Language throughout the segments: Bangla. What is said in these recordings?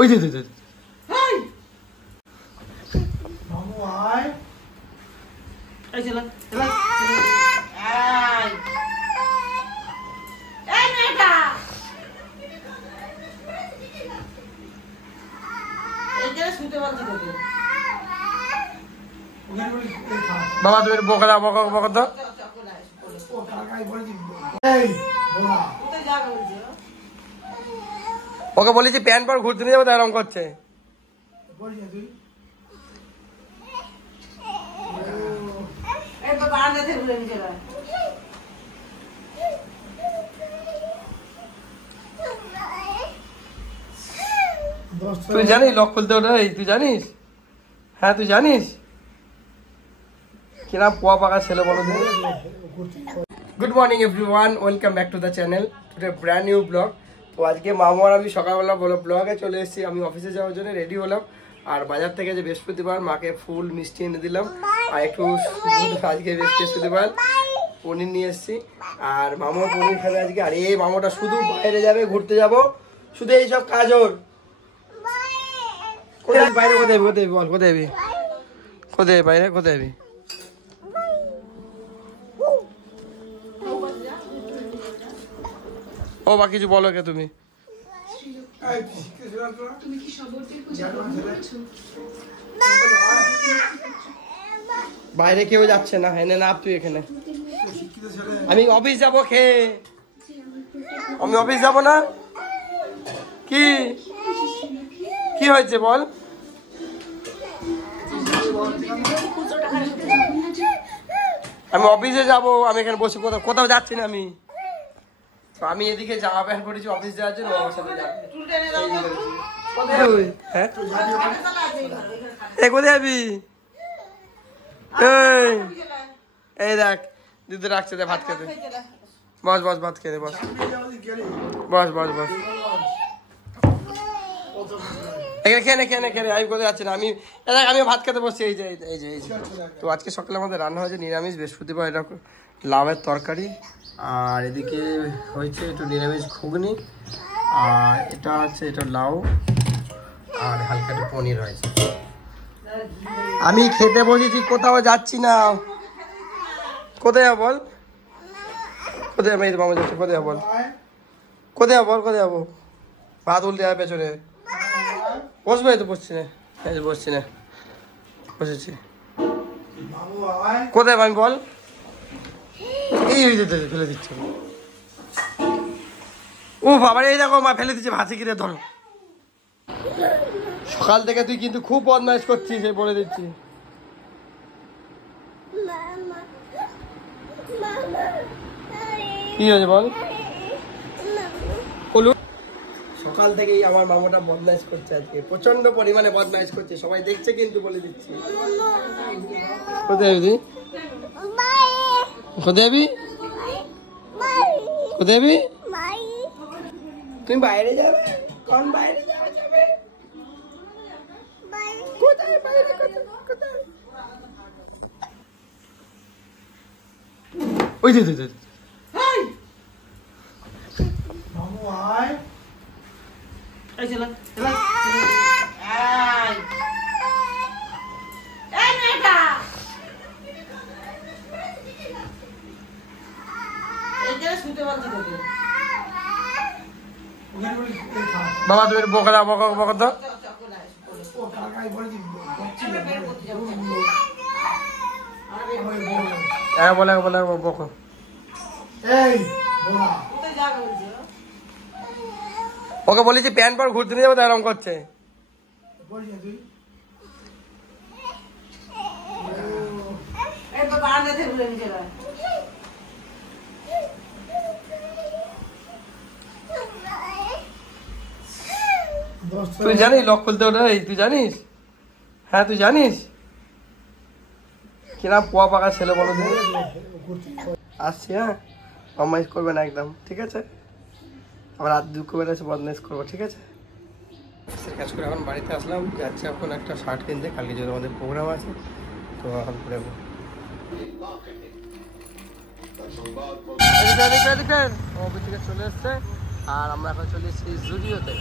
ওই যে মামু আয় এই চল চল আয় এই মেয়েটা এইটা শুতে বলছি তোকে বাবা তুমি বকা দাও বকা দাও। ও কাকাই বলে দিবি এই বড়া কোথায় যাবে বলছো ওকে বলেছি প্যান্ট পর ঘুরতে নিয়ে যাবো তাই এরকম করছে। বলি না তুই এই বাবা আন্ডা থেকে ঘুরে নিয়ে চলে তুই জানিস লক খুলতে ওটাই তুই জানিস? হ্যাঁ তুই জানিস কিনা পোয়া পাকা ছেলে বলো দিন। Good morning everyone, welcome back to the channel, today brand new blog. তো আজকে মামু আর আমি সকালবেলা ব্লগে চলে এসেছি। আমি অফিসে যাওয়ার জন্য রেডি হলাম, আর বাজার থেকে যে বৃহস্পতিবার মাকে ফুল মিষ্টি এনে দিলাম, আর একটু আজকে বৃহস্পতিবার পনির নিয়ে এসেছি, আর মামু পনির খাবে আজকে। আর এই মামুটা শুধু বাইরে যাবে, ঘুরতে যাব, শুধু এইসব কাজ ওর। কোথায় বাইরে কোথায় বল, কোথায় যাবি, কোথায় বাইরে কোথায় যাবি? ও বা কিছু বলো কে তুমি? বাইরে কেউ যাচ্ছে না, এনে না তুই এখানে। আমি অফিস যাবো খেয়ে, আমি অফিস যাবো না। কি কি হয়েছে বল? আমি অফিসে যাবো, আমি এখানে বসে কোথাও যাচ্ছি না। আমি এদিকে জামা প্যান্ট পরেছি অফিস যাওয়ার জন্য, আমার সাথে যাবে। হ্যাঁ কোথায় যাবি? এই দেখ দিদি রাখছে ভাত খেতে। বস বস ভাত খেতে বস বস বস বস এখানে খেয়ে খেয়ে আমি কোথায় যাচ্ছি না। আমি ভাত খেতে বসছি। এই যে এই যে তো আজকে সকালে আমাদের রান্না হয়েছে নিরামিষ, বৃহস্পতিবার। এটা লাউয়ের তরকারি, আর এদিকে হয়েছে একটু নিরামিষ ঘুগনি, আর এটা আছে এটা লাউ, আর হালকা একটু পনির হয়েছে। আমি খেতে বসেছি, কোথাও যাচ্ছি না। কোথায় যাবো বল? কোথায় যাবো? এই মামা যাচ্ছে, কোথায় যাবো বল? কোথায় যাবো বল? কোথায় যাবো? ভাত উল্টে যাবে পেছনে। বসবো? এই তো বসছি না, এই বসছি না, বসেছি। কোথায় আমি বল? এই ফেলে দিচ্ছে। ও বাবা, এই দেখো মা ফেলে দিচ্ছে ভাসি কিনে ধরো। সকাল থেকে তুই কিন্তু খুব বদমাইশ করছিস, এই বলে দিচ্ছি। কি হয়েছে বল? সকাল থেকেই আমার মামাটা বদমাইশ করছে, আজকে প্রচন্ড পরিমাণে বদমাইশ করছে, সবাই দেখছে কিন্তু, বলে দিচ্ছি। কোথায় যাবি? কোথায় যাবি? কোথায় যাবি? তুমি বাইরে যাবে? কোন বাইরে যাবে? কোথায় বাইরে? কোথায়? ওই যে মামু আয় এই চল চল আয় এই মেয়েটা এইটা শুতে বলছি তোকে বাবা তুমি বকা দাও বকা দাও। ও কাকাই বলে দিবি হ্যাঁ বলে বকো। এই বড়া কোথায় যাবে বলছো ওকে বলেছি প্যান্ট পর ঘুরতে নিয়ে যাবো তাই এরকম করছে। বলি না তুই এই বাবা আন্ডা থেকে ঘুরে নিয়ে চলে তুই জানিস লক খুলতে ওটাই তুই জানিস? হ্যাঁ তুই জানিস কিনা পোয়া পাকা ছেলে বলো দিন। আসছি, হ্যাঁ বদমাইশ করবে না একদম, ঠিক আছে? আবার রাত দুঃখ বেড়েছে বদমাইশ করবো, ঠিক আছে? কাজ করে এখন বাড়িতে আসলাম, যাচ্ছে এখন একটা শার্ট কিনতে, কালকে যদি আমাদের প্রোগ্রাম আছে, তো এখন করে অফিস থেকে চলে এসছে, আর আমরা এখন চলে এসেছি জুডিওতে।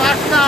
পাঁচটা